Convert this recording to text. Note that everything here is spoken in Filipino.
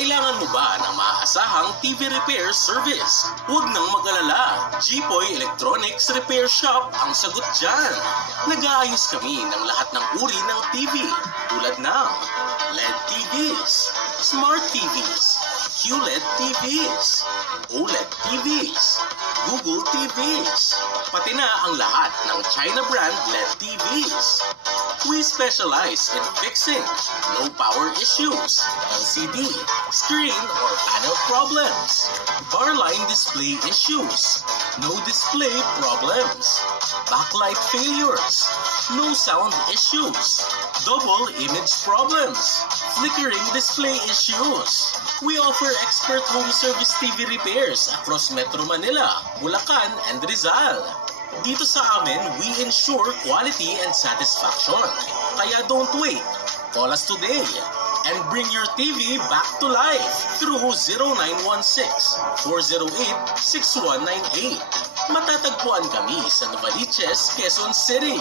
Kailangan mo ba ng maaasahang TV repair service? Huwag nang mag-alala. Jipoy Electronics Repair Shop ang sagot dyan. Nag-aayos kami ng lahat ng uri ng TV tulad ng LED TVs, Smart TVs, QLED TVs, OLED TVs, Google TVs, pati na ang lahat ng China brand LED TVs. We specialize in fixing low power issues, LCD, screen or panel problems, bar line display issues, no display problems, backlight failures, no sound issues, double image problems, flickering display issues. We offer expert home service TV repairs across Metro Manila, Bulacan, and Rizal. Dito sa amin, we ensure quality and satisfaction. Kaya don't wait. Call us today and bring your TV back to life through 0916-408-6198. Matatagpuan kami sa Novaliches, Quezon City.